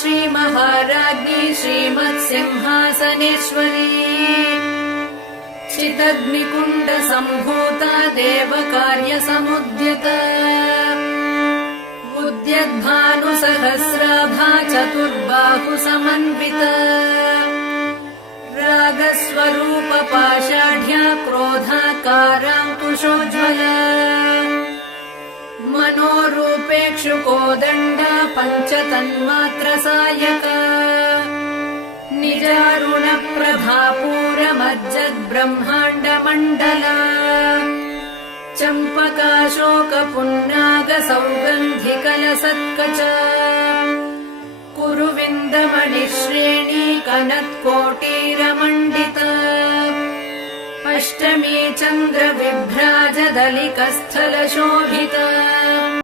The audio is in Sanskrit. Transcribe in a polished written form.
श्रीमहाराज्ञी श्रीमत्सिंहासनेश्वरी चिदग्निकुण्डसम्भूता देवकार्यसमुद्यता उद्यद्भानुसहस्राभा चतुर्बाहुसमन्विता रागस्वरूपपाषाढ्या क्रोधाकाराङ्कुशोज्ज्वला मनोरूपेक्षुकोदण्डा पञ्चतन्मात्रसायका निजारुणप्रभापूरमज्जद्ब्रह्माण्डमण्डला चम्पकाशोकपुन्नागसौगन्धिकलसत्कचा कुरुविन्दमणिश्रेणी कनत्कोटीरमण्डिता अष्टमी चन्द्रविभ्राजदलिकस्थलशोभिता